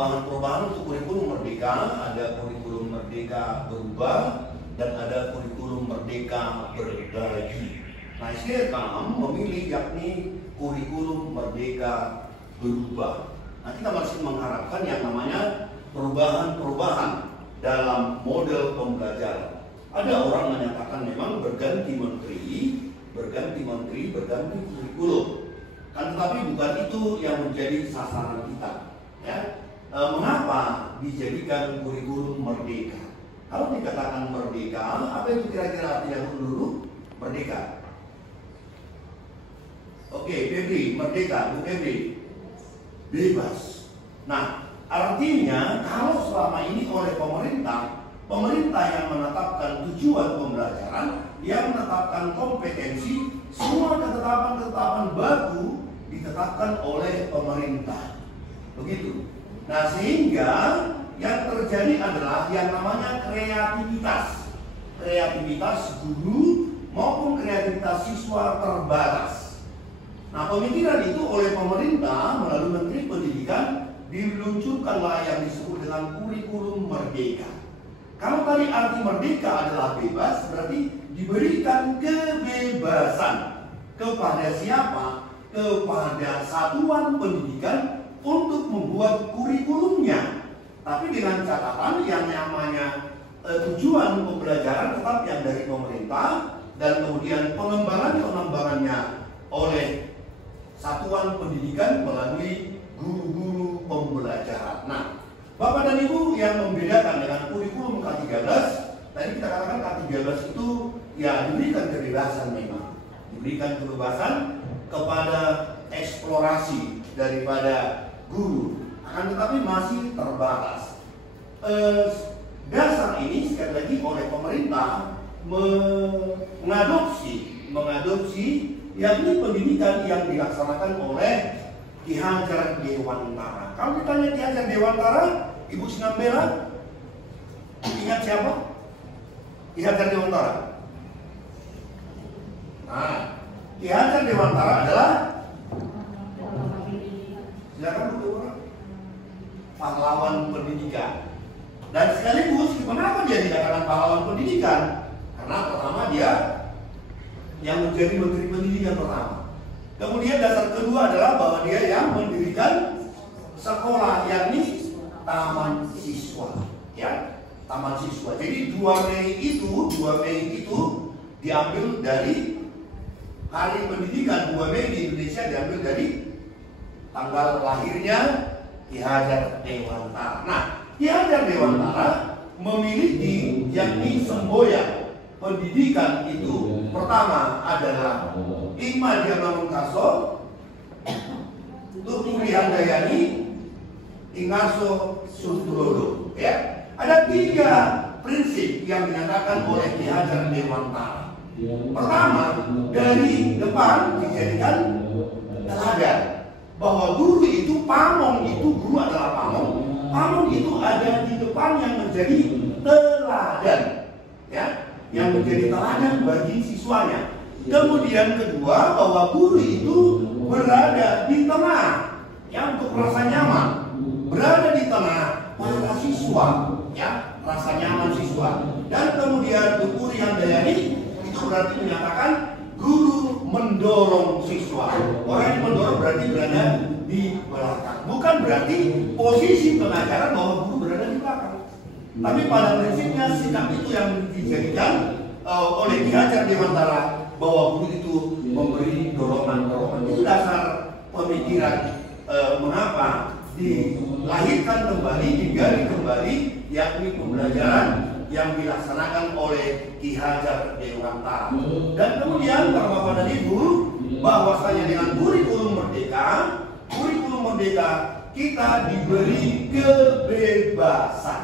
perubahan-perubahan untuk kurikulum merdeka. Ada kurikulum merdeka berubah dan ada kurikulum merdeka berbagi. Nah, SDM memilih yakni kurikulum merdeka berubah. Nah, kita masih mengharapkan yang namanya perubahan-perubahan dalam model pembelajaran. Ada orang menyatakan memang berganti menteri, berganti kurikulum. Kan tetapi bukan itu yang menjadi sasaran kita. Ya. Mengapa dijadikan kurikulum merdeka? Kalau dikatakan merdeka, apa itu kira-kira arti yang dulu? Merdeka. Oke, Febri, merdeka, Bu Febri. Bebas. Nah, artinya kalau selama ini oleh pemerintah yang menetapkan tujuan pembelajaran, yang menetapkan kompetensi, semua ketetapan-ketetapan baku ditetapkan oleh pemerintah. Begitu. Nah, sehingga yang terjadi adalah yang namanya kreativitas. Kreativitas guru maupun kreativitas siswa terbatas. Nah, pemikiran itu oleh pemerintah melalui Menteri Pendidikan diluncurkanlah yang disebut dengan kurikulum merdeka. Kalau tadi arti merdeka adalah bebas, berarti diberikan kebebasan kepada siapa? Kepada satuan pendidikan untuk membuat kurikulumnya. Tapi dengan catatan yang namanya tujuan pembelajaran tetap yang dari pemerintah dan kemudian pengembangannya oleh satuan pendidikan melalui guru-guru pembelajaran. Nah, Bapak dan Ibu yang membedakan dengan kurikulum K13, tadi kita katakan K13 itu ya diberikan kebebasan memang. Diberikan kebebasan kepada eksplorasi daripada guru. Akan tetapi masih terbatas. Dasar ini sekali lagi oleh pemerintah mengadopsi yakni pendidikan yang dilaksanakan oleh Ki Hajar Dewantara. Kalau ditanya Ki Hajar Dewantara, Ibu Sinambela, ingat siapa? Ki Hajar Dewantara. Nah, Ki Hajar Dewantara adalah silakan Bu, pahlawan pendidikan. Dan sekaligus kenapa dia dikatakan pahlawan pendidikan? Karena pertama dia yang menjadi Menteri Pendidikan pertama. Kemudian dasar kedua adalah bahwa dia yang mendirikan sekolah, yakni taman siswa, ya, taman siswa. Jadi 2 Mei itu diambil dari Hari Pendidikan. 2 Mei di Indonesia diambil dari tanggal lahirnya Ki Hajar Dewantara. Nah, Ki Hajar Dewantara memiliki yakni semboyan pendidikan itu. Pertama adalah Hikmah Diamamungkaso, Tuturi Handayani, Ingarso Sutulodo. Ya, ada 3 prinsip yang dinyatakan oleh Ki Hajar Dewantara. Pertama, dari depan dijadikan teladan bahwa guru itu pamong, itu guru adalah pamong. Pamong itu ada di depan yang menjadi teladan, ya, yang menjadi teladan bagi siswanya. Kemudian kedua, bahwa guru itu berada di tengah, ya, untuk rasa nyaman, berada di tengah para siswa, ya, rasa nyaman siswa. Dan kemudian Tuturi Handayani itu berarti menyatakan guru mendorong siswa. Orang yang mendorong berarti berada di belakang. Bukan berarti posisi pengajaran bahwa guru berada di belakang. Tapi pada prinsipnya sikap itu yang dijadikan oleh Ki Hajar Dewantara, bahwa guru itu memberi dorongan-dorongan. Itu dasar pemikiran mengapa dilahirkan kembali, digali kembali, yakni pembelajaran yang dilaksanakan oleh Ki Hajar Dewantara. Dan kemudian Bapak dan Ibu, bahwasanya dengan kurikulum merdeka kita diberi kebebasan.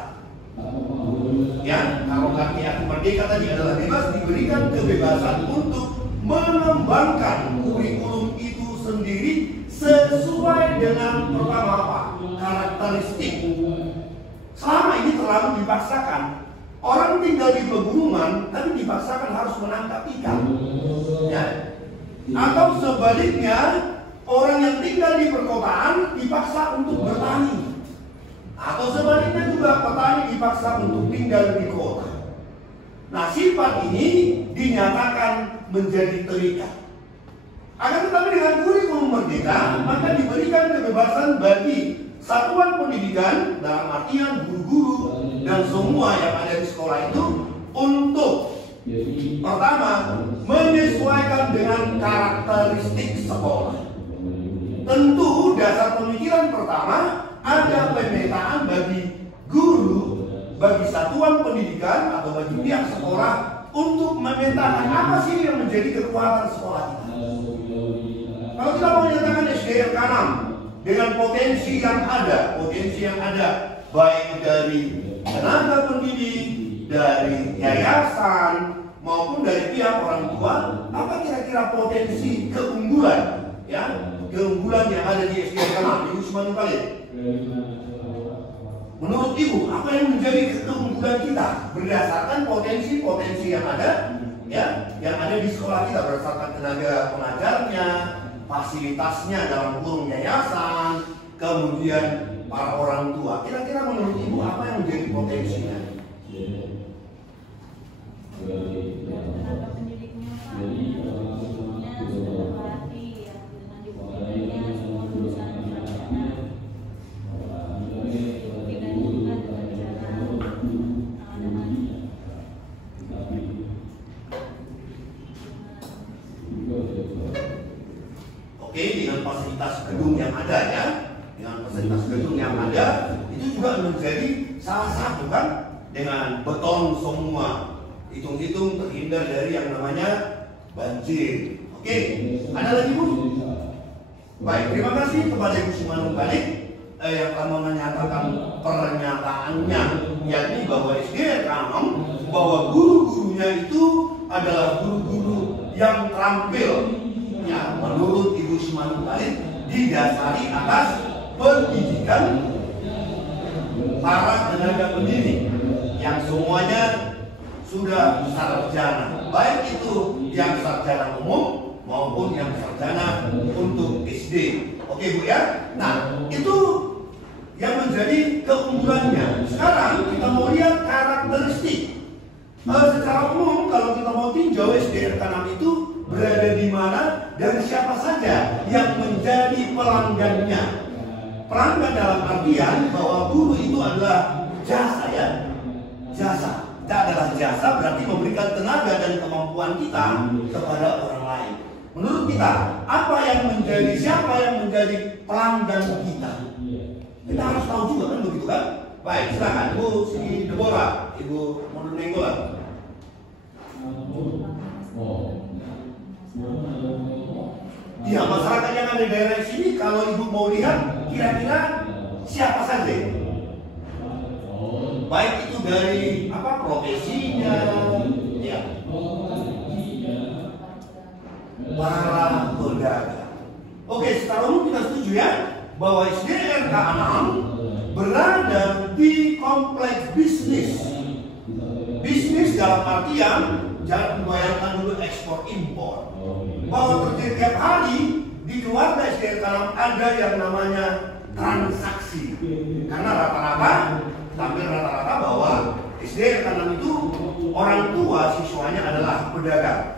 Ya, kalau kaki aku merdeka tadi adalah bebas, diberikan kebebasan untuk mengembangkan kurikulum itu sendiri sesuai dengan pertama apa? Karakteristik. Selama ini terlalu dipaksakan. Orang tinggal di pegunungan, tapi dipaksakan harus menangkap ikan. Ya. Atau sebaliknya, orang yang tinggal di perkotaan dipaksa untuk bertani. Atau sebaliknya juga petani dipaksa untuk tinggal di kota. Nah, sifat ini dinyatakan menjadi terikat. Akan tetapi dengan kurikulum merdeka, maka diberikan kebebasan bagi satuan pendidikan dalam artian guru-guru dan semua yang ada di sekolah itu untuk pertama menyesuaikan dengan karakteristik sekolah. Tentu dasar pemikiran pertama ada pemetaan bagi guru, bagi satuan pendidikan atau bagi pihak sekolah untuk memetakan apa sih yang menjadi kekuatan sekolah kita. Kalau kita mau menyatakan SDRK 6 dengan potensi yang ada baik dari tenaga pendidik, dari yayasan maupun dari pihak orang tua, apa kira-kira potensi keunggulan, ya, keunggulan yang ada di SDRK 6? Ibu semua kali. Menurut Ibu, apa yang menjadi keunggulan kita berdasarkan potensi-potensi yang ada, ya, yang ada di sekolah kita berdasarkan tenaga pengajarnya, fasilitasnya dalam kurung yayasan, kemudian para orang tua. Kira-kira menurut Ibu apa yang menjadi potensinya? Tenaga pendidiknya Pak, semuanya sudah terlatih ya, dengan dibuktikannya semua lulusan sarjana. Dibuktikan juga dengan cara Oke, dengan fasilitas gedung yang ada ya, dengan fasilitas gedung yang ada itu juga menjadi salah satu kan, dengan beton semua, hitung-hitung terhindar dari yang namanya banjir. Oke, ada lagi Bu? Baik, terima kasih kepada Ibu Sumanung balik yang telah menyatakan pernyataannya, yakni bahwa SDRK 6 bahwa guru-gurunya itu adalah guru-guru yang terampil, ya, menurut Ibu Sumanung balik didasari atas pendidikan para tenaga pendidik yang semuanya sudah sarjana, baik itu yang sarjana umum maupun yang sarjana untuk SD. Oke Bu ya. Nah, itu yang menjadi keunggulannya. Sekarang kita mau lihat karakteristik. Secara umum kalau kita mau tinjau SDRK 6 itu berada di mana dan siapa saja yang menjadi pelanggannya. Pelanggan dalam artian bahwa guru itu adalah jasa ya. Jasa. Tidak adalah jasa berarti memberikan tenaga dan kemampuan kita kepada orang lain. Menurut kita, apa yang menjadi, siapa yang menjadi pelanggan kita? Kita harus tahu juga kan, begitu kan? Baik, silakan Bu Sri Deborah, Ibu Mononenggolan. Ya, masyarakat yang ada di daerah sini, kalau Ibu mau lihat, kira-kira siapa saja? Baik itu dari apa profesinya, ya, para pedagang. Oke, secara umum kita setuju ya bahwa SDRK 6 berada di kompleks bisnis. Bisnis dalam artian jangan membayangkan dulu ekspor impor. Bahwa setiap hari di keluarga SDRK 6 ada yang namanya transaksi. Karena rata-rata bahwa SDRK 6 itu orang tua siswanya adalah pedagang.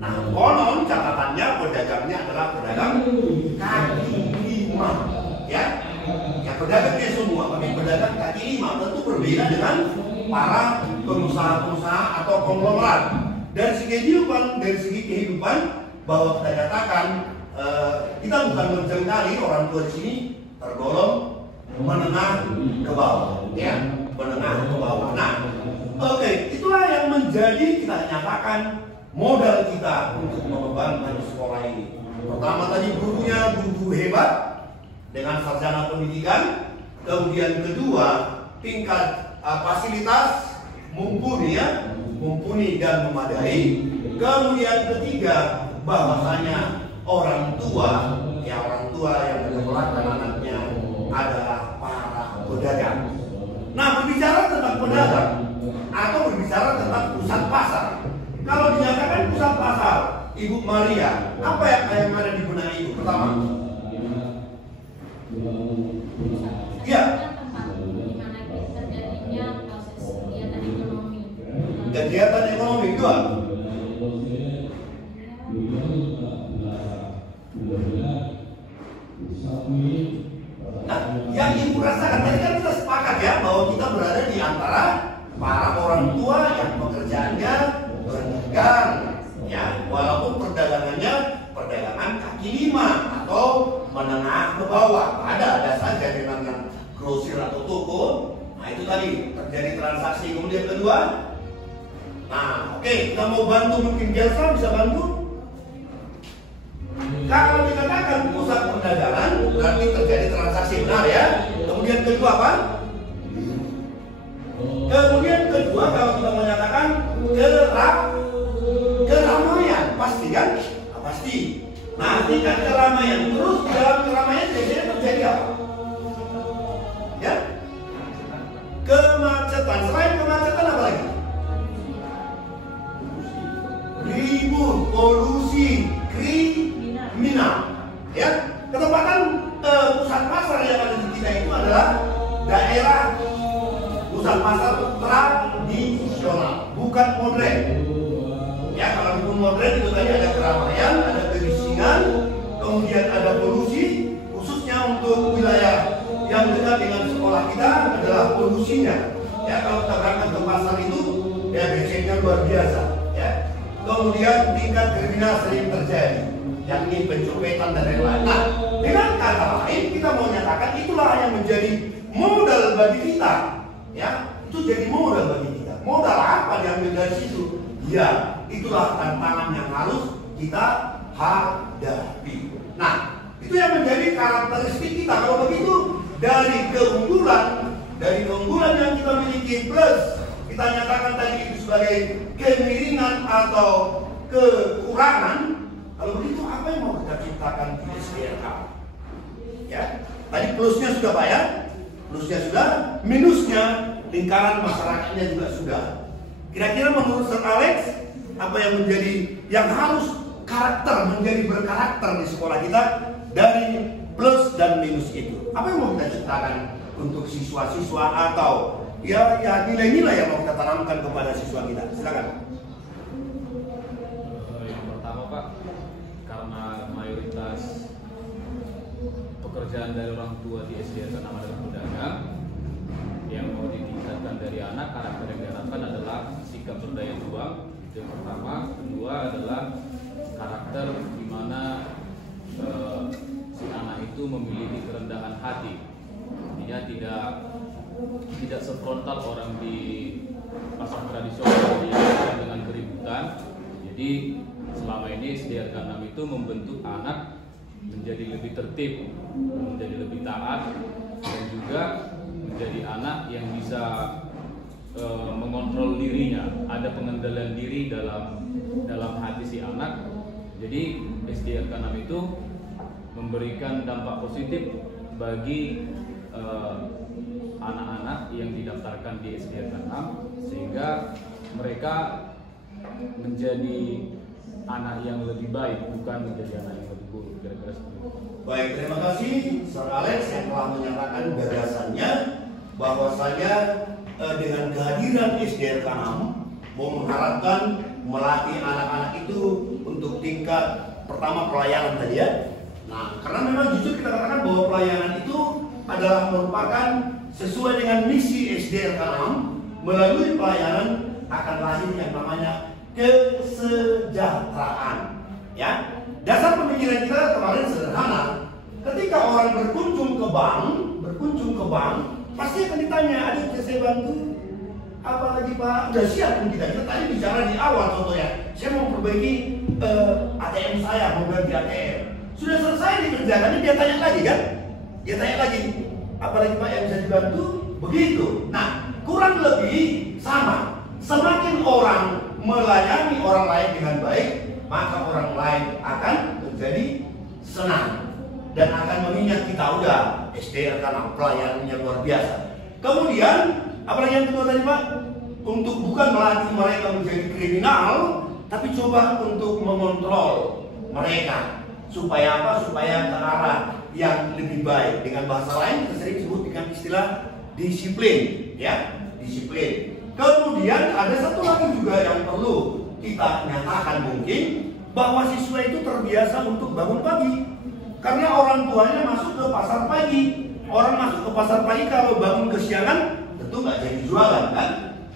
Nah, konon catatannya pedagangnya adalah pedagang kaki lima, ya. Ya pedagangnya semua, tapi pedagang kaki lima tentu berbeda dengan para pengusaha-pengusaha atau konglomerat. Dari segi kehidupan, bahwa kita katakan kita bukan menjengkali orang tua di sini tergolong menengah ke bawah, ya, menengah ke bawah. Nah, oke, itulah yang menjadi kita nyatakan modal kita untuk mengembangkan sekolah ini. Pertama tadi gurunya guru hebat dengan sarjana pendidikan, kemudian kedua tingkat fasilitas mumpuni ya, mumpuni dan memadai. Kemudian ketiga bahwasanya orang tua yang menyekolahkan anaknya adalah para pedagang. Nah, berbicara tentang pedagang atau berbicara tentang pusat pasar. Kalau dinyatakan pusat pasar, Ibu Maria, apa yang ada di benak Ibu? Pertama, ya, kegiatan ekonomi. Dua, nah, yang ibu rasakan tadi kan kita sepakat ya bahwa kita berada di antara para orang tua yang pekerjaannya berdagang, ya, walaupun perdagangannya perdagangan kaki lima atau menengah ke bawah, ada saja dengan yang grosir atau toko. Nah itu tadi terjadi transaksi. Kemudian kedua, nah oke, kita mau bantu, mungkin jasa bisa bantu. Kalau dikatakan pusat perdagangan berarti terjadi transaksi, benar ya. Kemudian kedua apa? Kemudian kedua kalau kita menyatakan keramaian, pasti kan? Nah, pasti. Nah, tingkat keramaian, terus di dalam keramaian biasanya terjadi apa? Ya? Kemacetan. Selain kemacetan apa lagi? Ribut, polusi, kriminal. Ya, ketempatan pusat pasar yang ada di kita itu adalah daerah pusat pasar tradisional, bukan modern. Ya, kalau bukan modern itu tadi ada keramaian, ada kebisingan, kemudian ada polusi, khususnya untuk wilayah yang dekat dengan sekolah kita adalah polusinya. Ya, kalau kita berangkat ke pasar itu, ya beceknya luar biasa. Ya, kemudian tingkat kriminal sering terjadi, yakni pencopetan dan lain-lain. Nah, dengan kata lain kita mau nyatakan itulah yang menjadi modal bagi kita. Ya, itu jadi modal bagi kita. Modal apa diambil dari situ? Ya, itulah tantangan yang harus kita hadapi. Nah, itu yang menjadi karakteristik kita. Kalau begitu, dari keunggulan yang kita miliki plus kita nyatakan tadi itu sebagai kemiringan atau kekurangan. Kalau begitu, apa yang mau kita ciptakan di SDRK? Ya, tadi plusnya sudah Pak ya, plusnya sudah, minusnya lingkaran masyarakatnya juga sudah. Kira-kira menurut Sir Alex, apa yang menjadi, yang harus menjadi berkarakter di sekolah kita dari plus dan minus itu? Apa yang mau kita ciptakan untuk siswa-siswa atau ya nilai-nilai yang mau kita tanamkan kepada siswa kita? Silakan. Yang pertama Pak, karena mayoritas pekerjaan dari orang tua di SDRK adalah pedagang, yang mau ditingkatkan dari anak, karakter yang diharapkan adalah sikap berdaya juang. Yang pertama. Kedua adalah karakter di mana si anak itu memiliki kerendahan hati. Artinya tidak sefrontal orang di pasar tradisional yang dengan keributan. Jadi selama ini SDRK 6 itu membentuk anak menjadi lebih tertib, menjadi lebih taat, dan juga menjadi anak yang bisa mengontrol dirinya, ada pengendalian diri dalam hati si anak. Jadi SDRK 6 itu memberikan dampak positif bagi anak-anak yang didaftarkan di SDRK 6 sehingga mereka menjadi anak yang lebih baik, bukan menjadi anak yang lebih buruk. Kira-kira seperti itu. Baik, terima kasih Sir Alex yang telah menyatakan gagasannya bahwasanya dengan kehadiran SDRK 6 mau mengharapkan melatih anak-anak itu untuk tingkat pertama pelayanan tadi ya. Nah, karena memang jujur kita katakan bahwa pelayanan itu adalah merupakan sesuai dengan misi SDRK 6. Melalui pelayanan akan lahir yang namanya kesejahteraan. Ya, dasar pemikiran kita kemarin sederhana. Ketika orang berkunjung ke bank, pasti akan ditanya, ada yang bisa saya bantu? Apalagi Pak, udah siap pun kita tadi bicara di awal contohnya, saya mau perbaiki ATM saya, mau ganti ATM. Sudah selesai dikerjakannya, dia tanya lagi kan? Dia tanya lagi, apalagi Pak yang bisa dibantu? Begitu. Nah, kurang lebih sama. Semakin orang melayani orang lain dengan baik, maka orang lain akan menjadi senang dan akan mengingat kita udah SDRK karena pelayanannya luar biasa. Kemudian apalagi yang kedua tadi Pak, untuk bukan melatih mereka menjadi kriminal, tapi coba untuk mengontrol mereka supaya apa? Supaya ke arah yang lebih baik. Dengan bahasa lain kita sering sebut dengan istilah disiplin, ya, disiplin. Kemudian ada satu lagi juga yang perlu kita nyatakan mungkin, bahwa siswa itu terbiasa untuk bangun pagi. Karena orang tuanya masuk ke pasar pagi. Orang masuk ke pasar pagi kalau bangun kesiangan, tentu nggak jadi jualan kan?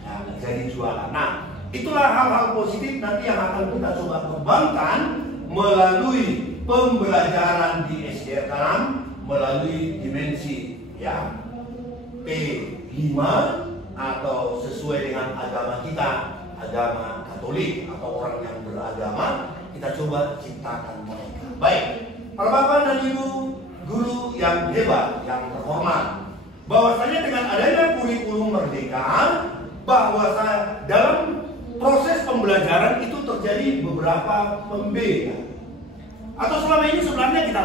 Nah, nggak jadi jualan. Nah, itulah hal-hal positif nanti yang akan kita coba kembangkan melalui pembelajaran di SDR Tanam, melalui dimensi ya P5 atau sesuai dengan agama kita, agama Katolik atau orang yang beragama, kita coba ciptakan mereka. Baik, para bapak dan ibu guru yang hebat, yang terhormat, bahwasanya dengan adanya kurikulum merdeka, bahwa dalam proses pembelajaran itu terjadi beberapa pembeda. Atau selama ini sebenarnya kita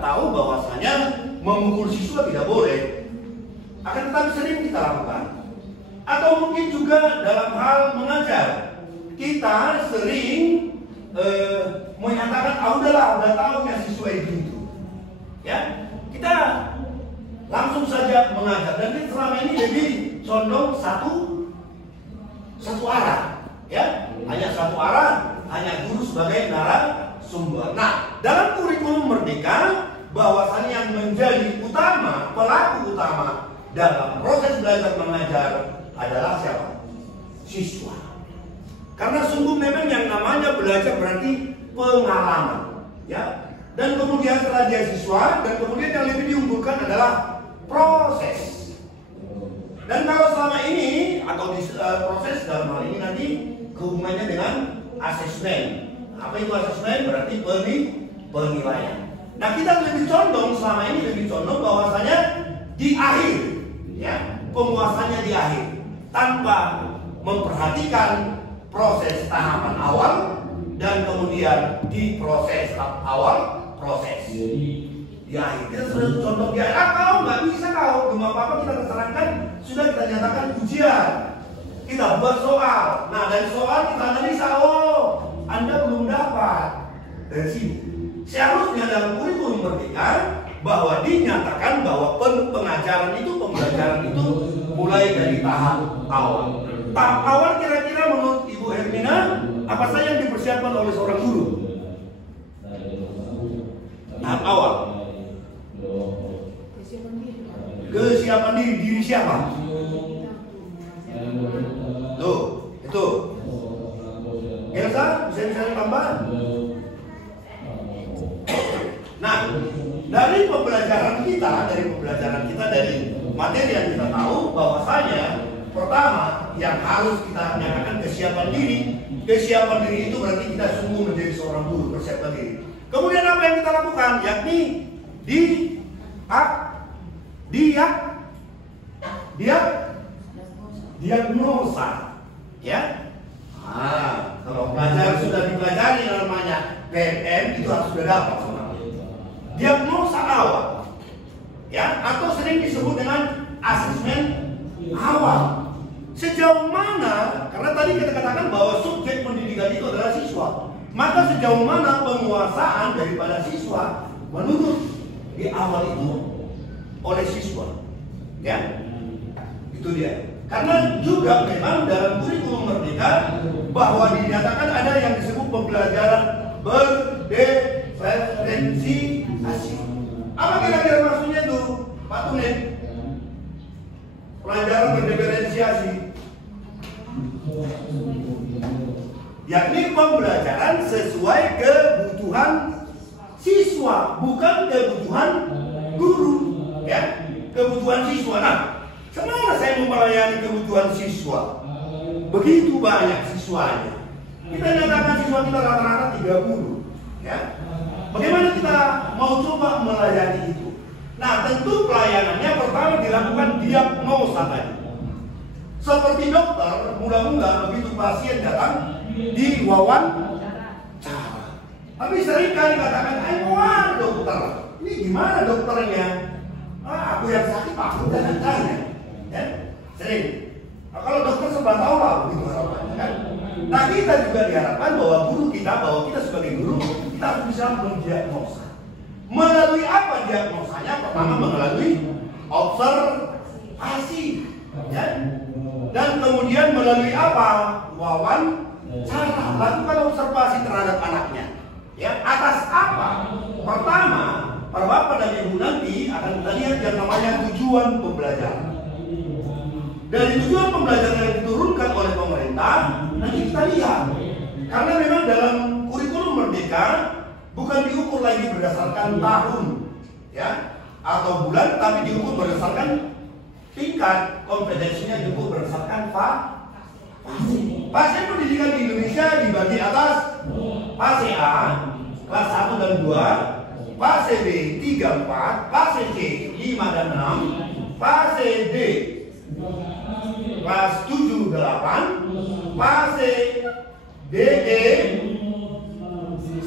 tahu bahwasanya memukul siswa tidak boleh. Akan tetapi sering kita lakukan. Atau mungkin juga dalam hal mengajar, kita sering menyatakan, udah tahu ya siswa itu. Ya, kita langsung saja mengajar, dan kita selama ini lebih condong satu arah, ya, hanya satu arah, hanya guru sebagai narasumber. Nah, dalam kurikulum merdeka, bahwasannya yang menjadi pelaku utama dalam proses belajar mengajar adalah siapa? Siswa. Karena sungguh memang yang namanya belajar berarti pengalaman, ya. Dan kemudian setelah dia siswa, dan kemudian yang lebih diunggulkan adalah proses. Dan kalau selama ini atau di proses dalam hal ini nanti hubungannya dengan asesmen. Apa itu asesmen? Berarti penilaian. Nah, kita lebih condong selama ini bahwasanya di akhir, ya, penguasanya di akhir, tanpa memperhatikan proses tahapan awal dan kemudian di proses tahap awal proses. Di akhir kita sudah contoh di akhir. Kau nggak bisa kau, cuma apa kita terserahkan, sudah kita nyatakan ujian, kita buat soal. Nah, dari soal kita analisa, Anda belum dapat dari sini. Seharusnya dalam kurikulum merdeka bahwa dinyatakan bahwa pembelajaran itu mulai dari tahap awal. Tahap awal kira-kira menurut Ibu Hermina apa saja yang dipersiapkan oleh seorang guru? Tahap awal. Kesiapan diri siapa? Tuh, itu. Elsa, bisa tambah? Nah, dari pembelajaran kita, dari materi yang kita tahu, bahwasanya pertama yang harus kita nyatakan kesiapan diri. Kesiapan diri itu berarti kita sungguh menjadi seorang guru, persiapkan diri. Kemudian apa yang kita lakukan? Yakni diagnosa, ya. Kalau pelajar sudah dipelajari namanya PMM itu harus sudah dapat diagnosa awal, ya, atau sering disebut dengan asesmen awal. Sejauh mana, karena tadi kita katakan bahwa subjek pendidikan itu adalah siswa, maka sejauh mana penguasaan daripada siswa menurut di awal itu oleh siswa, ya, itu dia. Karena juga memang dalam kurikulum merdeka bahwa dinyatakan ada yang disebut pembelajaran berdiferensiasi. Apa kira-kira maksudnya tuh, Pak Tunin? Pelajaran berdiferensiasi, yakni pembelajaran sesuai kebutuhan siswa, bukan kebutuhan guru, ya, kebutuhan siswa. Nah, semana saya melayani kebutuhan siswa? Begitu banyak siswanya. Kita nyatakan siswa kita rata-rata 30, ya. Bagaimana kita mau coba melayani itu? Nah, tentu pelayanannya pertama dilakukan diagnosa tadi. Seperti dokter, mula-mula begitu pasien datang diwawancara. Tapi sering kali katakan, wah dokter, ini gimana dokternya? Aku yang sakit, aku jangan tanya. Ya, sering. Nah, kalau dokter serba tahu lah begitu harapannya, kan? Nah, kita juga diharapkan bahwa kita sebagai guru, kita harus bisa mendiagnosa. Melalui apa diagnosanya? Pertama melalui observasi. Ya. Dan kemudian melalui apa? Wawancara, lakukan observasi terhadap anaknya. Ya, atas apa? Pertama, para bapak dan ibu nanti akan kita lihat yang namanya tujuan pembelajaran. Dari tujuan pembelajaran yang diturunkan oleh pemerintah, nanti kita lihat. Karena memang dalam kurikulum Merdeka bukan diukur lagi berdasarkan tahun, ya, atau bulan, tapi diukur berdasarkan tingkat kompetensinya, diukur berdasarkan fase. Fase pendidikan di Indonesia dibagi atas fase A kelas 1 dan 2, fase B 3, 4, fase C 5 dan 6, fase D kelas 7, 8, fase DE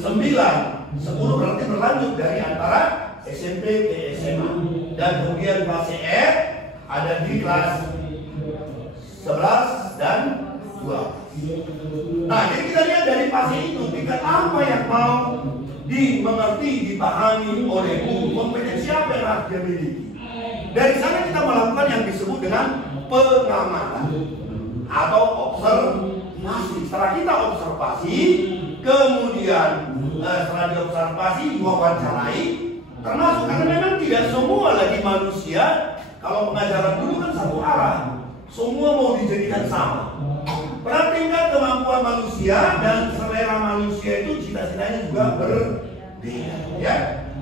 9, 10 berarti berlanjut dari antara SMP ke SMA. Dan kemudian fase E ada di kelas 11 dan 12. Nah, jadi kita lihat dari fase itu tingkat apa yang mau dimengerti, dipahami oleh guru, kompetensi apa yang harus dia miliki. Dari sana kita melakukan yang disebut dengan pengamatan atau observasi. Setelah kita observasi, kemudian setelah diobservasi, diwawancarai, termasuk karena memang tidak semua lagi manusia. Kalau pengajaran dulu kan satu arah, semua mau dijadikan sama. Pada tingkat kemampuan manusia dan selera manusia itu cita-citanya juga berbeda, ya,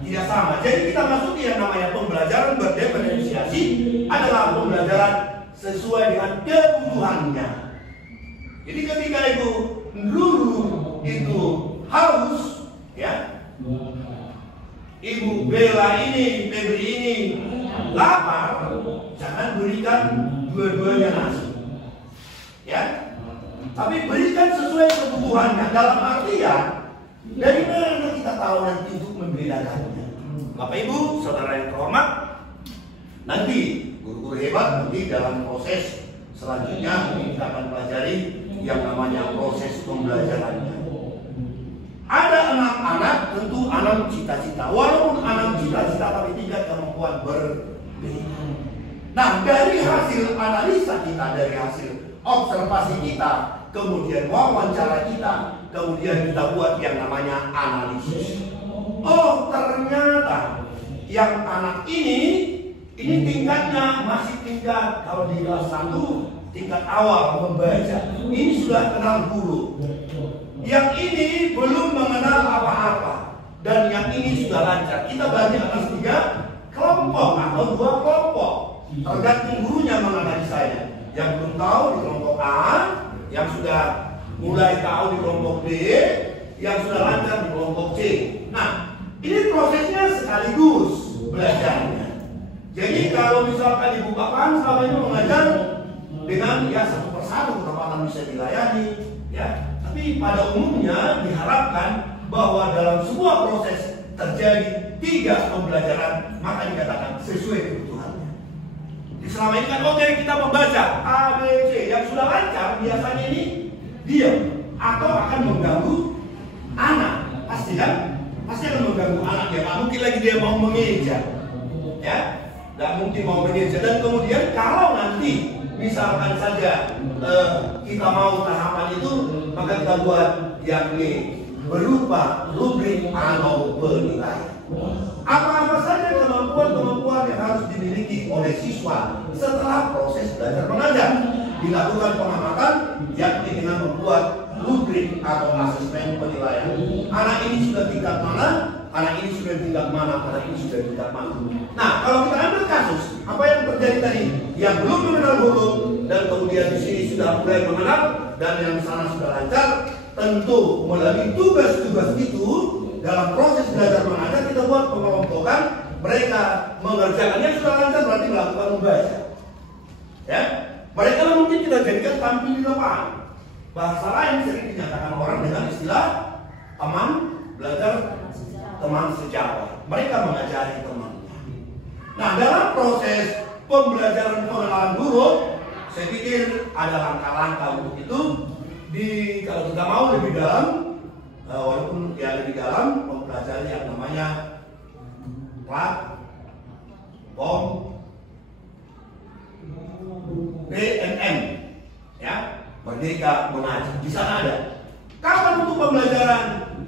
tidak sama. Jadi kita masuki yang namanya pembelajaran berdiferensiasi adalah pembelajaran sesuai dengan kebutuhannya. Jadi ketika itu dulu itu haus, ya, Ibu Bella ini, Febri ini lapar, jangan berikan dua-duanya nasi, ya. Tapi berikan sesuai kebutuhannya. Dalam artian, dari mana kita tahu nanti untuk membedakannya? Bapak Ibu, saudara yang terhormat, nanti guru-guru hebat nanti dalam proses selanjutnya kita akan pelajari yang namanya proses pembelajarannya. Ada 6 anak, tentu 6 cita-cita. Walaupun 6 cita-cita, tapi tingkat kemampuan berbeda. Nah, dari hasil analisa kita, dari hasil observasi kita, kemudian wawancara kita, kemudian kita buat yang namanya analisis. Oh, ternyata yang anak ini tingkatnya masih tingkat, kalau di kelas 1 tingkat awal membaca. Ini sudah kenal guru. Yang ini belum mengenal apa-apa, dan yang ini sudah lancar. Kita bagi atas 3 kelompok atau 2 kelompok, tergantung gurunya menganalisanya. Yang belum tahu di kelompok A, yang sudah mulai tahu di kelompok B, yang sudah lancar di kelompok C. Nah, ini prosesnya sekaligus belajarnya. Jadi kalau misalkan Ibu Bapak selama ini mengajar dengan ya 1 persatu ketepatan bisa dilayani, ya. Tapi pada umumnya diharapkan bahwa dalam sebuah proses terjadi 3 pembelajaran, maka dikatakan sesuai kebutuhannya. Jadi selama ini kan oke, kita membaca A, B, C. Yang sudah lancar biasanya ini diam atau akan mengganggu anak. Pasti kan? Pasti akan mengganggu anak. Ya nggak mungkin lagi dia mau mengeja, ya, nggak mungkin mau mengeja. Dan kemudian kalau nanti misalkan saja kita mau tahapan itu, maka kita buat yang ini berupa rubrik atau penilaian. Apa-apa saja kemampuan-kemampuan yang harus dimiliki oleh siswa setelah proses belajar mengajar. Dilakukan pengamatan, yakni dengan membuat rubrik atau asesmen penilaian. Anak ini sudah tingkat mana? Anak ini sudah tingkat mana? Anak ini sudah tingkat mana? Nah, kalau kita ambil kasus, apa yang terjadi tadi? Yang belum mengenal huruf dan kemudian di sini sudah mulai mengenal, dan yang sana sudah lancar, tentu melalui tugas-tugas itu dalam proses belajar mengajar kita buat pengelompokan, mereka mengerjakan yang sudah lancar berarti melakukan membaca. Ya, mereka mungkin kita jadikan tampil di depan. Bahasa lain sering dinyatakan orang dengan istilah teman belajar, teman sejawat. Mereka mengajari temannya. Nah, dalam proses pembelajaran pengenalan huruf, saya pikir ada langkah-langkah untuk itu. Kalau kita mau lebih dalam, walaupun ya lebih dalam, mempelajari yang namanya plat, bom, BNM, ya, Merdeka Mengajar. Di sana ada. Kapan untuk pembelajaran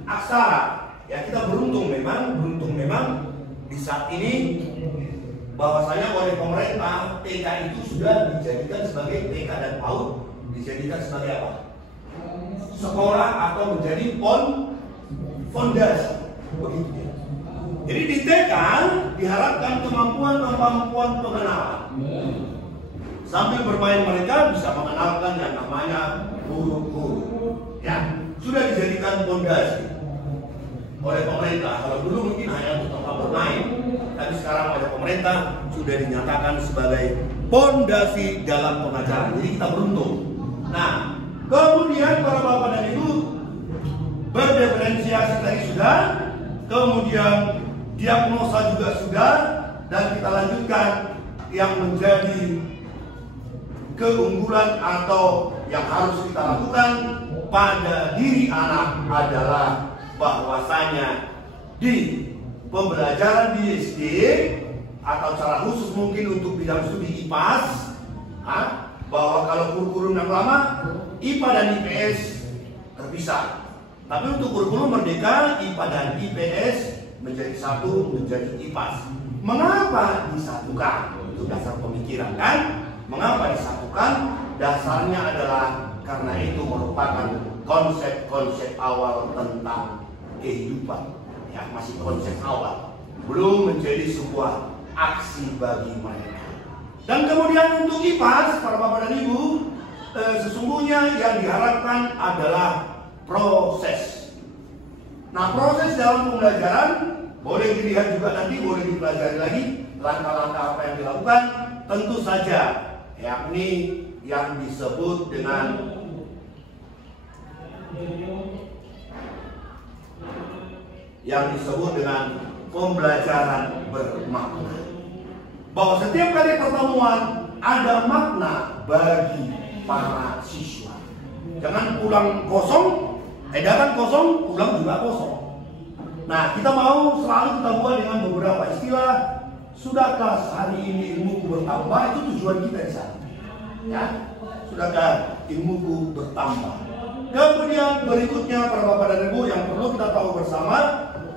aksara? Ya, kita beruntung memang di saat ini bahwasanya oleh pemerintah TK itu sudah dijadikan sebagai TK dan PAUD, dijadikan sebagai apa? Sekolah atau menjadi fondasi. Begitu ya. Jadi di TK diharapkan kemampuan pengenalan. Sambil bermain mereka bisa mengenalkan yang namanya huruf-huruf. Ya, sudah dijadikan fondasi oleh pemerintah. Kalau dulu mungkin hanya untuk tempat bermain, tapi sekarang oleh pemerintah sudah dinyatakan sebagai fondasi dalam pengajaran. Jadi kita beruntung. Nah, kemudian para bapak dan ibu, berdiferensiasi tadi sudah, kemudian diagnosa juga sudah, dan kita lanjutkan yang menjadi keunggulan atau yang harus kita lakukan pada diri anak adalah bahwasanya di pembelajaran di SD atau secara khusus mungkin untuk bidang studi IPAS, bahwa kalau kurikulum yang lama IPA dan IPS terpisah, tapi untuk kurikulum Merdeka IPA dan IPS menjadi satu, menjadi IPAS. Mengapa disatukan? Itu dasar pemikiran kan? Mengapa disatukan? Dasarnya adalah karena itu merupakan konsep-konsep awal tentang kehidupan, ya, masih konsep awal, belum menjadi sebuah aksi bagi mereka. Dan kemudian untuk IPAS, para bapak dan ibu, sesungguhnya yang diharapkan adalah proses. Nah, proses dalam pembelajaran boleh dilihat juga nanti, boleh dipelajari lagi langkah-langkah apa yang dilakukan. Tentu saja, yakni yang disebut dengan pembelajaran bermakna. Bahwa setiap kali pertemuan ada makna bagi para siswa. Jangan pulang kosong, datang kosong, pulang juga kosong. Nah, kita mau selalu kita buat dengan beberapa istilah. Sudahkah hari ini ilmuku bertambah? Itu tujuan kita di sana. Ya, sudahkah ilmuku bertambah? Kemudian berikutnya para bapak dan ibu yang perlu kita tahu bersama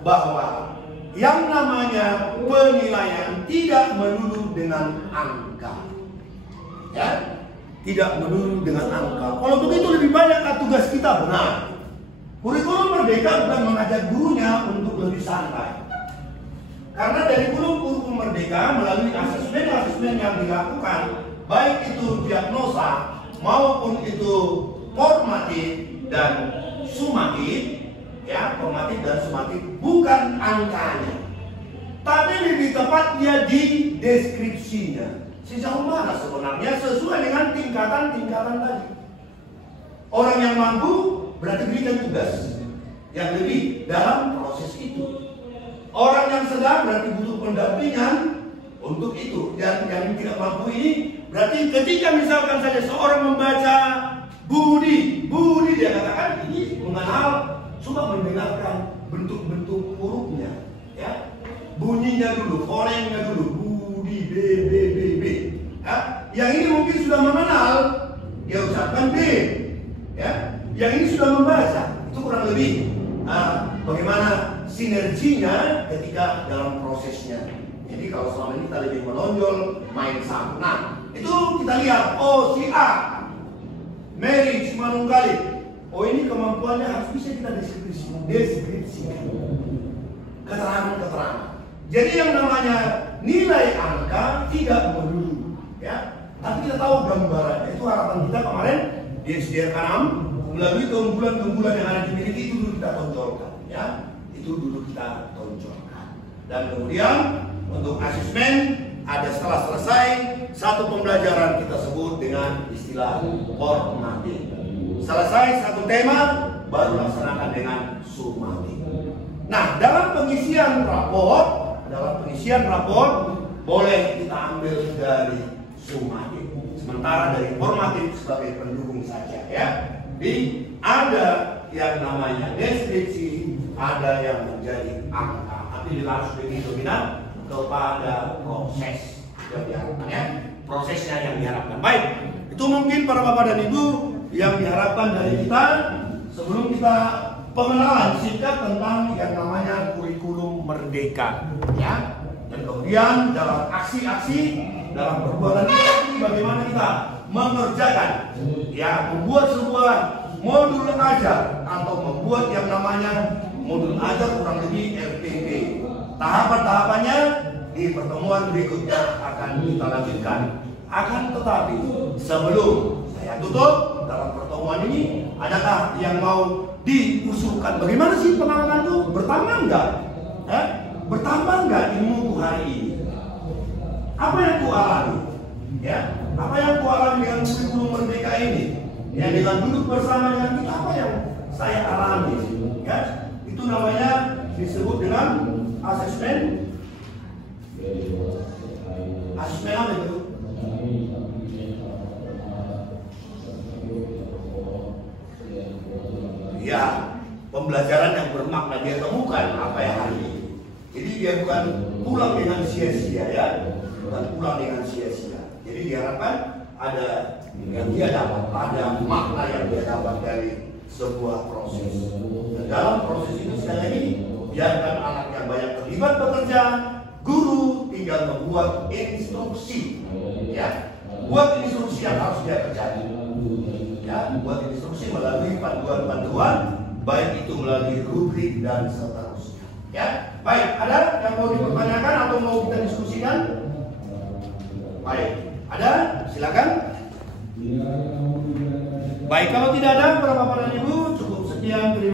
bahwa yang namanya penilaian tidak melulu dengan angka. Ya, tidak melulu dengan angka. Kalau begitu lebih banyak tugas kita benar. Kurikulum Merdeka bukan mengajak gurunya untuk lebih santai. Karena dari kurikulum Merdeka melalui asesmen yang dilakukan, baik itu diagnosa maupun itu formatif dan sumatif, ya, formatif dan sumatif bukan angkanya, tapi lebih tepatnya di deskripsinya. Sejauh mana sebenarnya sesuai dengan tingkatan-tingkatan tadi. Orang yang mampu berarti berikan tugas yang lebih dalam proses itu. Orang yang sedang berarti butuh pendampingan untuk itu. Dan yang tidak mampu ini berarti ketika misalkan saja seorang membaca Budi dia katakan ini mengenal, coba mendengarkan bentuk-bentuk hurufnya, ya, bunyinya dulu, fonemnya dulu, Budi B. Ya, yang ini mungkin sudah mengenal, dia ucapkan B, ya, yang ini sudah membaca. Itu kurang lebih bagaimana sinerginya ketika dalam prosesnya. Jadi kalau selama ini kita lebih menonjol main sama. Nah, itu kita lihat, oh si A Mary cuma nunggalin. Oh, ini kemampuannya harus bisa kita deskripsikan. Keterangan. Jadi yang namanya nilai angka tidak melulu, ya. Tapi kita tahu gambarannya. Itu harapan kita kemarin di SDR 6 melalui keunggulan-keunggulan yang ada dimiliki itu dulu kita tonjolkan, ya. Itu dulu kita tonjolkan. Dan kemudian untuk asesmen ada setelah selesai satu pembelajaran kita sebut dengan istilah formatif. Selesai satu tema baru laksanakan dengan sumatif. Nah, dalam pengisian raport boleh kita ambil dari sumatif. Sementara dari formatif sebagai pendukung saja, ya. Jadi ada yang namanya deskripsi, ada yang menjadi angka. Tapi harus lebih dominan kepada proses yang diharapkan, ya. Prosesnya yang diharapkan. Baik. Itu mungkin para Bapak dan Ibu yang diharapkan dari kita sebelum kita pengenalan singkat tentang yang namanya kurikulum merdeka, ya. Dan kemudian dalam aksi-aksi, dalam perbuatan kita ini bagaimana kita mengerjakan, ya, membuat sebuah modul ajar atau membuat yang namanya modul ajar kurang lebih RPP. Tahapan-tahapannya di pertemuan berikutnya akan kita lanjutkan. Akan tetapi sebelum saya tutup dalam pertemuan ini, adakah yang mau diusulkan? Bagaimana sih pengalaman itu? Bertambah enggak? Bertambah enggak ilmuku hari ini? Apa yang ku alami? Ya, apa yang ku alami dengan kurikulum merdeka ini? Ya, dengan duduk bersama dengan kita, apa yang saya alami? Ya, itu namanya disebut dengan asesmen. Asesmen apa itu? Ya, pembelajaran yang bermakna dia temukan apa yang hari ini. Jadi dia bukan pulang dengan sia-sia, ya, bukan pulang dengan sia-sia. Jadi diharapkan ada yang dia dapat, ada makna yang dia dapat dari sebuah proses. Dan dalam proses itu sekali lagi biarkan anak yang banyak terlibat bekerja, guru tinggal membuat instruksi, ya, buat instruksi yang harus dia kerjakan. Ya, buat instruksi melalui panduan-panduan, baik itu melalui rubrik dan seterusnya. Ya, baik. Ada yang mau dipertanyakan atau mau kita diskusikan? Baik, ada? Silakan. Baik, kalau tidak ada, para Bapak dan Ibu, cukup sekian. Terima